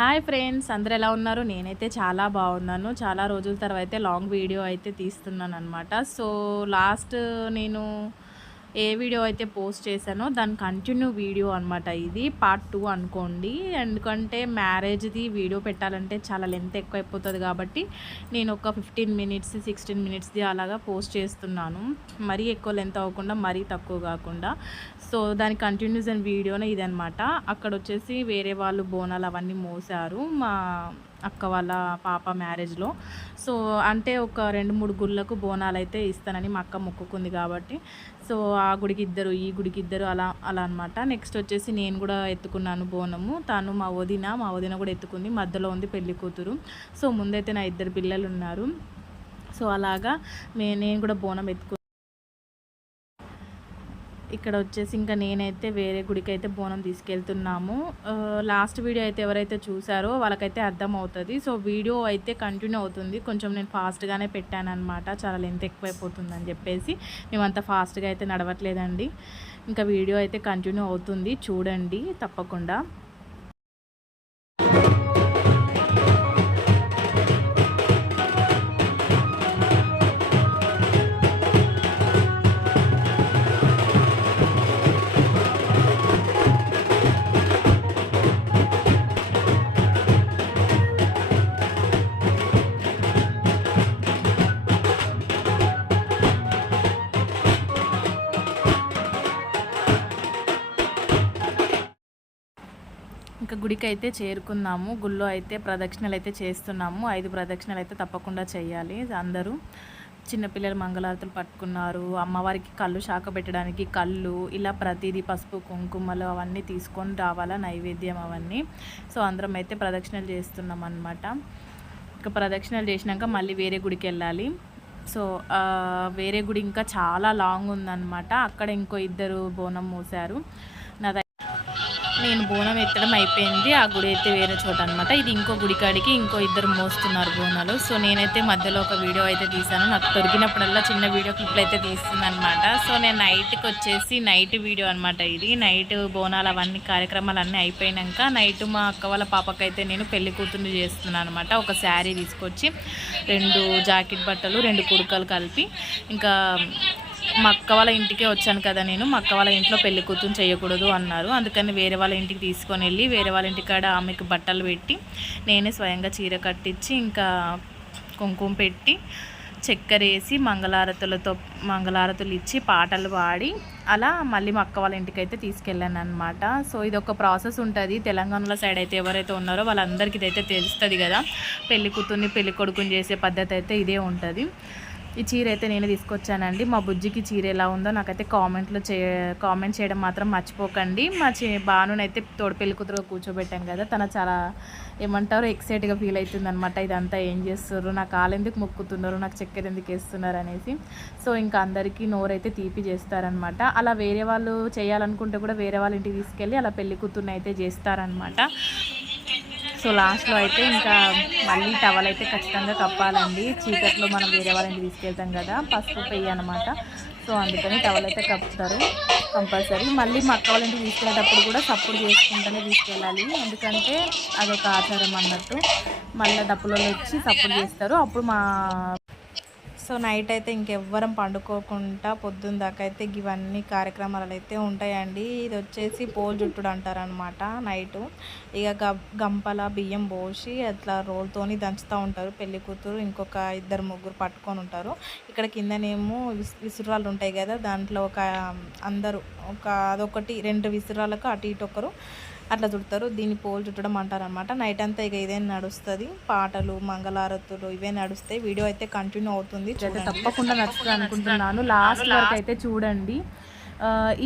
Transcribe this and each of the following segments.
Hi friends, అందరూ ఎలా ఉన్నారు? నేనైతే చాలా బాగున్నాను. చాలా రోజుల తర్వాత లాంగ్ వీడియో అయితే తీస్తున్నాను అనమాట. సో లాస్ట్ నేను ఏ వీడియో అయితే పోస్ట్ చేశానో దాని కంటిన్యూ వీడియో అనమాట. ఇది పార్ట్ 2 అనుకోండి. ఎందుకంటే మ్యారేజ్ది వీడియో పెట్టాలంటే చాలా లెంత్ ఎక్కువైపోతుంది కాబట్టి నేను ఒక 15 మినిట్స్ 16 మినిట్స్ది అలాగా పోస్ట్ చేస్తున్నాను. మరీ ఎక్కువ లెంత్ అవ్వకుండా, మరీ తక్కువ కాకుండా. సో దాని కంటిన్యూషన్ వీడియోనే ఇదనమాట. అక్కడ వచ్చేసి వేరే వాళ్ళు బోనాలు అవన్నీ మోసారు మా అక్క వాళ్ళ పాప మ్యారేజ్లో. సో అంటే ఒక 2-3 గుళ్ళకు బోనాలు అయితే ఇస్తానని మా అక్క మొక్కుకుంది కాబట్టి, సో ఆ గుడికి ఇద్దరు, ఈ గుడికి ఇద్దరు, అలా అలా అనమాట. నెక్స్ట్ వచ్చేసి నేను కూడా ఎత్తుకున్నాను బోనము. తను మా వదిన కూడా ఎత్తుకుంది. మధ్యలో ఉంది పెళ్లి కూతురు. సో ముందైతే నా ఇద్దరు పిల్లలు ఉన్నారు. సో అలాగా నేను కూడా బోనం ఎత్తుకు ఇక్కడ వచ్చేసి ఇంకా నేనైతే వేరే గుడికి అయితే బోనం తీసుకెళ్తున్నాము. లాస్ట్ వీడియో అయితే ఎవరైతే చూసారో వాళ్ళకైతే అర్థమవుతుంది. సో వీడియో అయితే కంటిన్యూ అవుతుంది. కొంచెం నేను ఫాస్ట్గానే పెట్టాను అనమాట, చాలా లెంత్ ఎక్కువైపోతుందని చెప్పేసి. మేమంత ఫాస్ట్గా అయితే నడవట్లేదండి. ఇంకా వీడియో అయితే కంటిన్యూ అవుతుంది, చూడండి తప్పకుండా. ఇంకా గుడికి అయితే చేరుకున్నాము. గుళ్ళో అయితే ప్రదక్షిణలు అయితే చేస్తున్నాము. 5 ప్రదక్షిణలు అయితే తప్పకుండా చేయాలి అందరూ. చిన్నపిల్లలు మంగళారతులు పట్టుకున్నారు. అమ్మవారికి కళ్ళు శాఖ పెట్టడానికి కళ్ళు, ఇలా ప్రతిదీ పసుపు కుంకుమలు అవన్నీ తీసుకొని రావాలా, నైవేద్యం అవన్నీ. సో అందరం అయితే ప్రదక్షిణలు చేస్తున్నాం అన్నమాట. ఇంకా ప్రదక్షిణలు చేసినాక మళ్ళీ వేరే గుడికి వెళ్ళాలి. సో వేరే గుడి ఇంకా చాలా లాంగ్ ఉందన్నమాట. అక్కడ ఇంకో ఇద్దరు బోనం మోసారు. నేను బోనం ఎత్తడం అయిపోయింది. ఆ గుడి అయితే వేరే చోట అనమాట. ఇది ఇంకో గుడి కాడికి ఇంకో ఇద్దరు మోస్తున్నారు బోనాలు. సో నేనైతే మధ్యలో ఒక వీడియో అయితే తీసాను. నాకు దొరికినప్పుడల్లా చిన్న వీడియో క్లిప్లు అయితే తీస్తుంది అనమాట. సో నేను నైట్కి వచ్చేసి నైట్ వీడియో అనమాట ఇది. నైట్ బోనాలు అవన్నీ కార్యక్రమాలు అన్నీ అయిపోయినాక నైట్ మా అక్క వాళ్ళ పాపకైతే నేను పెళ్లి కూతుర్ని చేస్తున్నాను అనమాట. ఒక శారీ తీసుకొచ్చి 2 జాకెట్ బట్టలు 2 కుడుకలు కలిపి, ఇంకా మా అక్క వాళ్ళ ఇంటికే వచ్చాను కదా నేను. మా అక్క వాళ్ళ ఇంట్లో పెళ్లి కూతురు చేయకూడదు అన్నారు. అందుకని వేరే వాళ్ళ ఇంటికి తీసుకొని వెళ్ళి వేరే వాళ్ళ ఇంటికాడ ఆమెకు బట్టలు పెట్టి నేనే స్వయంగా చీర కట్టించి ఇంకా కుంకుమ పెట్టి చక్కెర వేసి మంగళారతులు ఇచ్చి పాటలు పాడి అలా మళ్ళీ మా అక్క వాళ్ళ ఇంటికి అయితే తీసుకెళ్ళాను అనమాట. సో ఇది ఒక ప్రాసెస్ ఉంటుంది. తెలంగాణలో సైడ్ అయితే ఎవరైతే ఉన్నారో వాళ్ళందరికీ ఇదైతే తెలుస్తుంది కదా. పెళ్లి కూతుర్ని పెళ్లి కొడుకుని చేసే పద్ధతి అయితే ఇదే ఉంటుంది. ఈ చీర అయితే నేను తీసుకొచ్చానండి. మా బుజ్జికి చీర ఎలా ఉందో నాకైతే కామెంట్ చేయడం మాత్రం మర్చిపోకండి. మా బానునైతే తోడు పెళ్లి కూతురుగా కూర్చోబెట్టాం కదా, తన చాలా ఏమంటారు ఎక్సైట్గా ఫీల్ అవుతుందన్నమాట. ఇదంతా ఏం చేస్తున్నారు, నా కాలు ఎందుకు మొక్కుతున్నారు, నాకు చక్కెర ఎందుకు వేస్తున్నారు అనేసి. సో ఇంకా అందరికీ నోరైతే తీపి చేస్తారనమాట. అలా వేరే వాళ్ళు చేయాలనుకుంటే కూడా వేరే వాళ్ళ ఇంటికి తీసుకెళ్ళి అలా పెళ్లి కూతుర్ని అయితే చేస్తారనమాట. సో లాస్ట్లో అయితే ఇంకా మళ్ళీ టవల్ అయితే ఖచ్చితంగా కప్పాలండి. చీకట్లో మనం వేరే వాళ్ళ ఇంటికి తీసుకెళ్తాం కదా, పసుపు పెయ్యి అనమాట. సో అందుకని టవల్ అయితే కప్పుతారు కంపల్సరీ. మళ్ళీ మా అక్క వాళ్ళ ఇంటికి తీసుకెళ్ళేటప్పుడు కూడా సపోర్ట్ చేసుకుంటూనే తీసుకెళ్ళాలి, ఎందుకంటే అదొక ఆచారం అన్నట్టు. మళ్ళీ డప్పులలో వచ్చి సపోర్ట్ చేస్తారు అప్పుడు మా. సో నైట్ అయితే ఇంకెవ్వరం పండుకోకుండా పొద్దున్న దాకా అయితే ఇవన్నీ కార్యక్రమాలు అయితే ఉంటాయండి. ఇది వచ్చేసి పోల్ జుట్టుడు అంటారనమాట. నైటు ఇక గంపల బియ్యం పోసి అట్లా రోల్తోని దంచుతూ ఉంటారు. పెళ్లి కూతురు ఇంకొక 2-3 పట్టుకొని ఉంటారు. ఇక్కడ కిందనేమో విసురాలు ఉంటాయి కదా, దాంట్లో అందరూ అదొకటి 2 విసురాలకు అటు ఇటు ఒకరు అట్లా చుడతారు. దీన్ని పోల్ చుట్టడం అంటారనమాట. నైట్ అంతా ఇక ఇదే నడుస్తుంది. పాటలు మంగళారతులు ఇవే నడుస్తాయి. వీడియో అయితే కంటిన్యూ అవుతుంది. తప్పకుండా నచ్చుతుంది అనుకుంటున్నాను. లాస్ట్ వరకు అయితే చూడండి.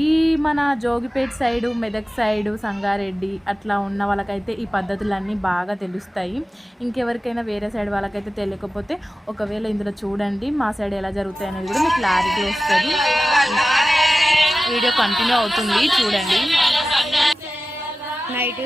ఈ మన జోగిపేట సైడు, మెదక్ సైడు, సంగారెడ్డి అట్లా ఉన్న వాళ్ళకైతే ఈ పద్ధతులన్నీ బాగా తెలుస్తాయి. ఇంకెవరికైనా వేరే సైడ్ వాళ్ళకైతే తెలియకపోతే ఒకవేళ ఇందులో చూడండి, మా సైడ్ ఎలా జరుగుతాయి అనేది కూడా మీకు క్లారిటీ వస్తుంది. వీడియో కంటిన్యూ అవుతుంది, చూడండి. నైట్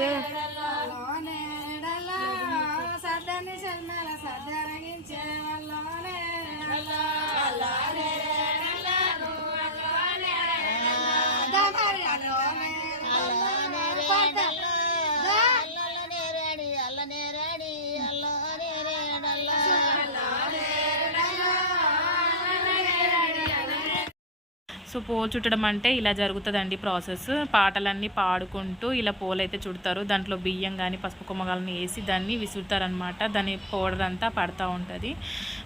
సో పూలు చుట్టడం అంటే ఇలా జరుగుతుందండి ప్రాసెస్. పాటలన్నీ పాడుకుంటూ ఇలా పూలు అయితే చుడతారు. దాంట్లో బియ్యం కానీ పసుపు కొమ్మగాలని వేసి దాన్ని విసురుతారనమాట. దాని పౌడర్ అంతా పడుతూ ఉంటుంది.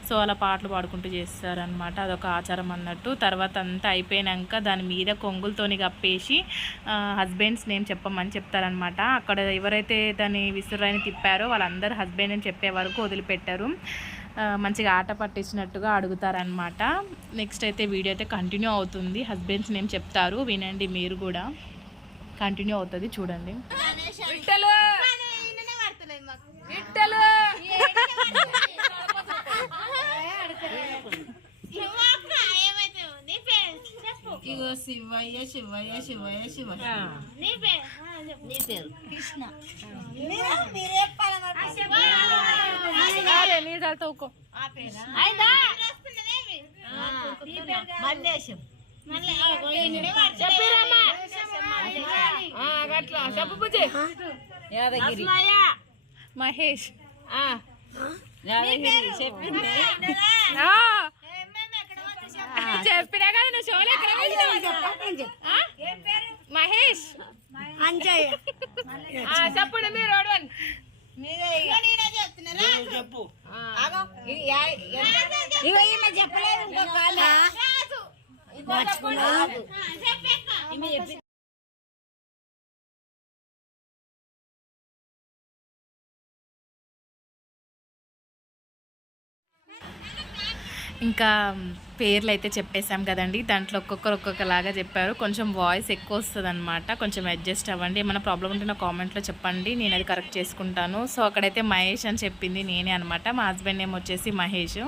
సో అలా పాటలు పాడుకుంటూ చేస్తారనమాట. అదొక ఆచారం అన్నట్టు. తర్వాత అంతా అయిపోయాక దాని మీద కొంగులతోని కప్పేసి హస్బెండ్స్ నేమ్ చెప్పమని చెప్తారనమాట. అక్కడ ఎవరైతే దాన్ని విసురాయిని తిప్పారో వాళ్ళందరూ హస్బెండ్ అని చెప్పే వరకు వదిలిపెట్టారు. మంచిగా ఆట పట్టించినట్టుగా అడుగుతారనమాట. నెక్స్ట్ అయితే వీడియో అయితే కంటిన్యూ అవుతుంది. హస్బెండ్స్ నేమ్ చెప్తారు, వినండి మీరు కూడా. కంటిన్యూ అవుతుంది, చూడండి. ఇగో శివయ్య శివయ్య శివయ్య శివయ్య. నీ పేరు కృష్ణ. మల్లేశం. యాదగిరి మహేష్. యాదగిరి చెప్పింది. చెప్పినా కదా నువ్వు షోలో మహేష్ చెప్పండి మీరు. చెప్పు. చెప్పలేదు. ఇంకా పేర్లు అయితే చెప్పేశాం కదండి. దాంట్లో ఒక్కొక్కరు ఒక్కొక్కలాగా చెప్పారు. కొంచెం వాయిస్ ఎక్కువ వస్తుంది అనమాట, కొంచెం అడ్జస్ట్ అవ్వండి. ఏమైనా ప్రాబ్లం ఉంటే నా కామెంట్లో చెప్పండి, నేను అది కరెక్ట్ చేసుకుంటాను. సో అక్కడైతే మహేష్ అని చెప్పింది నేనే అనమాట. మా హస్బెండ్ నేమ్ వచ్చేసి మహేష్.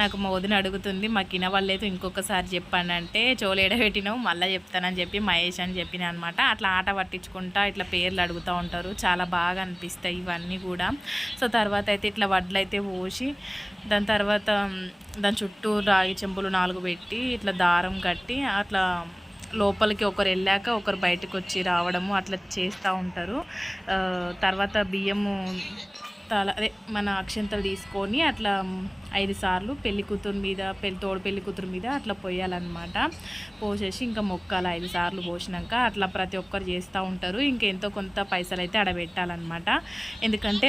నాకు మా వదిన అడుగుతుంది మాకు వినవలేదు ఇంకొకసారి చెప్పండి అంటే, చోలు ఎడబెట్టినావు మళ్ళీ చెప్తానని చెప్పి మహేష్ అని చెప్పిన అనమాట. అట్లా ఆట పట్టించుకుంటా ఇట్లా పేర్లు అడుగుతూ ఉంటారు. చాలా బాగా అనిపిస్తాయి ఇవన్నీ కూడా. సో తర్వాత అయితే ఇట్లా వడ్లు అయితే పోసి దాని తర్వాత దాని చుట్టూ రాగి చెంబులు 4 పెట్టి ఇట్లా దారం కట్టి అట్లా లోపలికి ఒకరు వెళ్ళాక ఒకరు బయటకు వచ్చి రావడము అట్లా చేస్తూ ఉంటారు. తర్వాత బియ్యము అదే మన అక్షంతలు తీసుకొని అట్లా 5 సార్లు పెళ్లి కూతురు మీద తోడు పెళ్లి కూతురు మీద అట్లా పోయాలన్నమాట. పోసేసి ఇంకా మొక్కాలి 5 సార్లు పోసినాక. అట్లా ప్రతి ఒక్కరు చేస్తూ ఉంటారు. ఇంకెంతో కొంత పైసలు అయితే అడబెట్టాలన్నమాట. ఎందుకంటే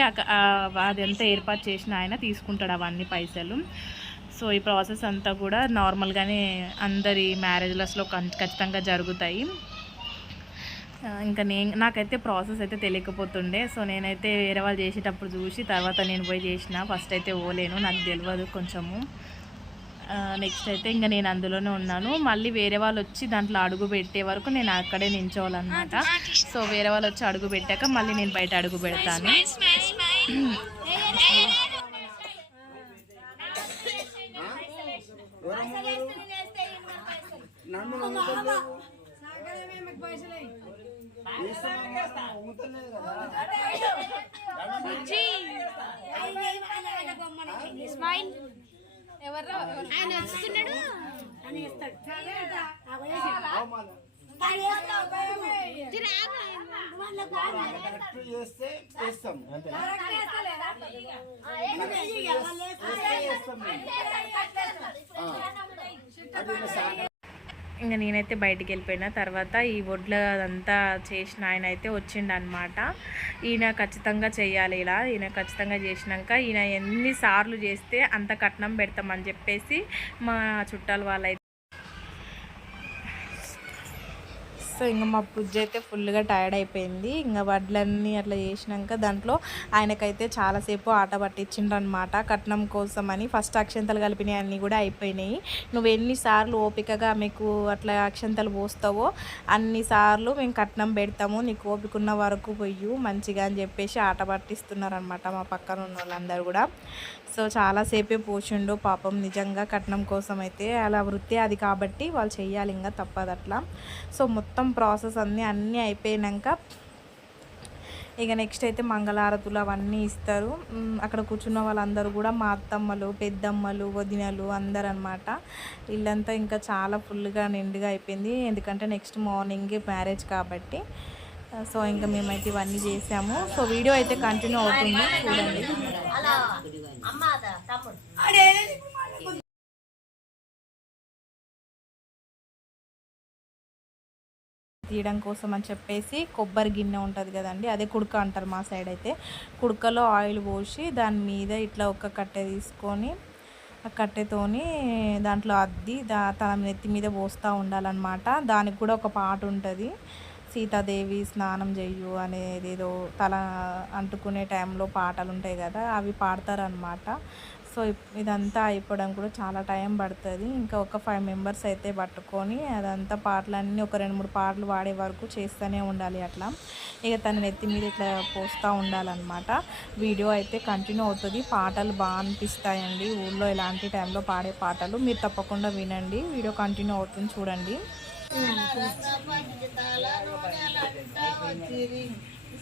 అదంతా ఏర్పాటు చేసిన ఆయన తీసుకుంటాడు అవన్నీ పైసలు. సో ఈ ప్రాసెస్ అంతా కూడా నార్మల్గానే అందరి మ్యారేజ్లస్లో ఖచ్చితంగా జరుగుతాయి. ఇంకా నాకైతే ప్రాసెస్ అయితే తెలియకపోతుండే. సో నేనైతే వేరే వాళ్ళు చేసేటప్పుడు చూసి తర్వాత నేను పోయి చేసిన. ఫస్ట్ అయితే పోలేను, నాకు తెలియదు కొంచెము. నెక్స్ట్ అయితే ఇంకా నేను అందులోనే ఉన్నాను. మళ్ళీ వేరే వాళ్ళు వచ్చి దాంట్లో అడుగు పెట్టే వరకు నేను అక్కడే నించోవాలన్నమాట. సో వేరే వాళ్ళు వచ్చి అడుగు పెట్టాక మళ్ళీ నేను బయట అడుగు పెడతాను. ఇంకా నేనైతే బయటికి వెళ్ళిపోయిన తర్వాత ఈ వడ్ల అదంతా చేసిన ఆయన అయితే వచ్చిండు అనమాట. ఈయన ఖచ్చితంగా చేయాలి ఇలా, ఈయన ఖచ్చితంగా చేసినాక ఈయన ఎన్నిసార్లు చేస్తే అంత కట్నం పెడతామని చెప్పేసి మా చుట్టాలు వాళ్ళైతే. సో ఇంకా మా పూజ అయితే ఫుల్గా టైర్డ్ అయిపోయింది. ఇంకా వడ్లన్నీ అట్లా చేసినాక దాంట్లో ఆయనకైతే చాలాసేపు ఆట పట్టించిండ్రు అనమాట కట్నం కోసం అని. ఫస్ట్ అక్షంతలు కలిపినవి అన్నీ కూడా అయిపోయినాయి. నువ్వు ఎన్నిసార్లు ఓపికగా మీకు అట్లా అక్షంతలు పోస్తావో అన్నిసార్లు మేము కట్నం పెడతాము, నీకు ఓపిక ఉన్న వరకు పొయ్యు మంచిగా అని చెప్పేసి ఆట పట్టిస్తున్నారనమాట మా పక్కన ఉన్న వాళ్ళందరూ కూడా. సో చాలాసేపే పోసిండు పాపం, నిజంగా కట్నం కోసం అయితే అలా వృత్తి అది కాబట్టి వాళ్ళు చెయ్యాలి, ఇంకా తప్పదు అట్లా. సో మొత్తం ప్రాసెస్ అన్నీ అయిపోయాక ఇక నెక్స్ట్ అయితే మంగళారతులు అవన్నీ ఇస్తారు. అక్కడ కూర్చున్న వాళ్ళందరూ కూడా మా అత్తమ్మలు, పెద్దమ్మలు, వదినలు అందరు అనమాట. ఇల్లంతా ఇంకా చాలా ఫుల్గా నిండుగా అయిపోయింది, ఎందుకంటే నెక్స్ట్ మార్నింగ్ మ్యారేజ్ కాబట్టి. సో ఇంకా మేమైతే ఇవన్నీ చేసాము. సో వీడియో అయితే కంటిన్యూ అవుతుంది, చూడండి. తీయడం కోసం అని చెప్పేసి కొబ్బరి గిన్నె ఉంటుంది కదండి, అదే కుడుక అంటారు మా సైడ్ అయితే. కుడుకలో ఆయిల్ పోసి దాని మీద ఇట్లా ఒక కట్టె తీసుకొని ఆ కట్టెతోని దాంట్లో అద్ది తన నెత్తి మీద పోస్తూ ఉండాలన్నమాట. దానికి కూడా ఒక పాట ఉంటుంది, సీతాదేవి స్నానం చెయ్యు అనేది, ఏదో తల అంటుకునే టైంలో పాటలు ఉంటాయి కదా, అవి పాడతారనమాట. సో ఇదంతా అయిపోవడం కూడా చాలా టైం పడుతుంది. ఇంకా ఒక 5 మెంబర్స్ అయితే పట్టుకొని అదంతా పాటలన్నీ ఒక 2-3 పాటలు పాడే వరకు చేస్తూనే ఉండాలి అట్లా. ఇక తన నెత్తి మీద ఇట్లా పోస్తూ ఉండాలన్నమాట. వీడియో అయితే కంటిన్యూ అవుతుంది. పాటలు బాగా అనిపిస్తాయండి ఊళ్ళో ఇలాంటి టైంలో పాడే పాటలు. మీరు తప్పకుండా వినండి, వీడియో కంటిన్యూ అవుతుంది చూడండి.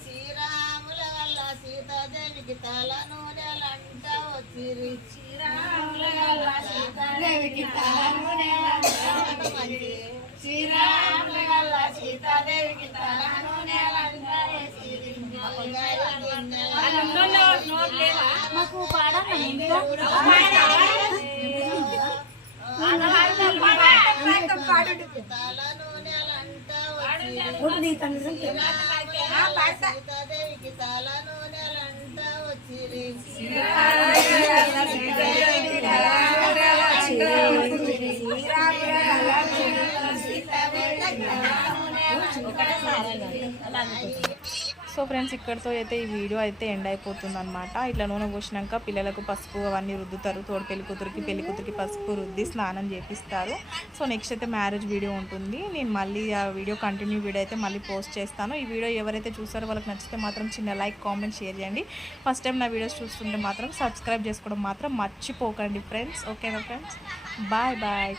శ్రీరాముల వల్ల సీతాదేవికి తల నూనెలంట వచ్చిరి. శ్రీరాముల వల్ల సీతాదేవికి తల నూనెలంట వచ్చిరి. శ్రీరాముల వల్ల సీతాదేవికి తల నూనెలంట వచ్చిరి. మాకు పాడాలి సీతాదేవికి తల నూనెలంట వచ్చిరి. సో ఫ్రెండ్స్, ఇక్కడితో అయితే ఈ వీడియో అయితే ఎండ్ అయిపోతుంది అనమాట. ఇట్లా నూనె పోసినాక పిల్లలకు పసుపు అవన్నీ రుద్దుతారు. తోడు పెళ్లి కూతురికి పసుపు రుద్ది స్నానం చేపిస్తారు. సో నెక్స్ట్ అయితే మ్యారేజ్ వీడియో ఉంటుంది. నేను మళ్ళీ ఆ వీడియో కంటిన్యూ వీడియో అయితే మళ్ళీ పోస్ట్ చేస్తాను. ఈ వీడియో ఎవరైతే చూసారో వాళ్ళకి నచ్చితే మాత్రం చిన్న లైక్, కామెంట్, షేర్ చేయండి. ఫస్ట్ టైం నా వీడియోస్ చూస్తుంటే మాత్రం సబ్స్క్రైబ్ చేసుకోవడం మాత్రం మర్చిపోకండి ఫ్రెండ్స్. ఓకేనా ఫ్రెండ్స్, బాయ్ బాయ్.